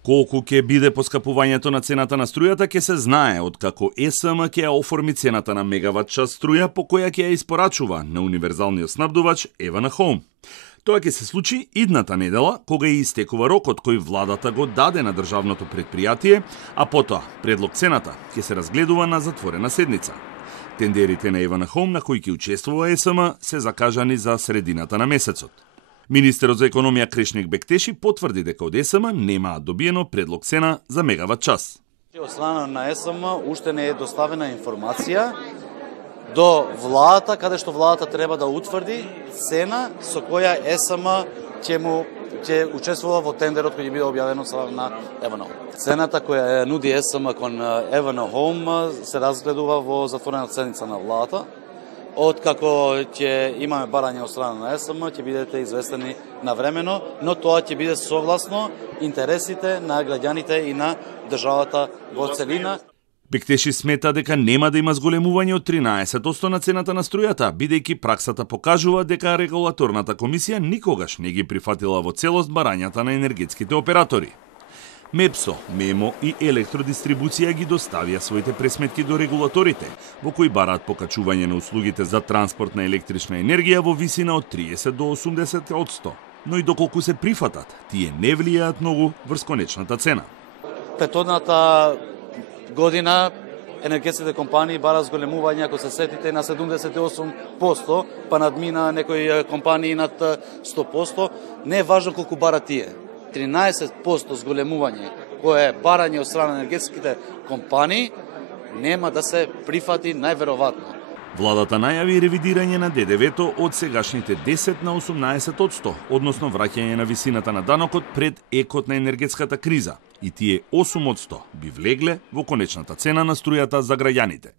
Колку ќе биде поскапувањето на цената на струјата ќе се знае откако ЕСМ ќе ја оформи цената на мегават час струја по која ќе ја испорачува на универзалниот снабдувач Евана Хоум. Тоа ќе се случи идната недела, кога и истекува рокот кој владата го даде на државното предпријатие, а потоа предлог цената ќе се разгледува на затворена седница. Тендерите на Евана Хоум на кои ќе учествува ЕСМ се закажани за средината на месецот. Министерот за економија Крешник Бектеши потврди дека од ЕСМ немаат добиено предлог цена за мегават час. Од страна на ЕСМ уште не е доставена информација до владата, каде што владата треба да утврди цена со која ЕСМ ќе учествува во тендерот кој ќе биде објавен од страна на Евана Хоум. Цената која нуди ЕСМ кон Евана Хоум се разгледува во затворена седница на владата. Откако ќе имаме барање од страна на ЕСМ, ќе бидете известени навремено, но тоа ќе биде согласно интересите на граѓаните и на државата во целина. Бектеши смета дека нема да има зголемување од 13% на цената на струјата, бидејќи праксата покажува дека регулаторната комисија никогаш не ги прифатила во целост барањата на енергетските оператори. МЕПСО, МЕМО и Електродистрибуција ги доставија своите пресметки до регулаторите, во кои бараат покачување на услугите за транспорт на електрична енергија во висина од 30 до 80%. Но и доколку се прифатат, тие не влијаат многу врз конечната цена. Претhodната година енергетските компании бара зголемување, ако се сетите, на 78%, па надмина некои компании над 100%. Не е важно колку бара тие. 13% зголемување, кое е барање од страна на енергетските компании, нема да се прифати најверојатно. Владата најави ревидирање на ДДВ-то од сегашните 10 на 18%, односно враќање на висината на данокот пред екот на енергетската криза. И тие 8% би влегле во конечната цена на струјата за граѓаните.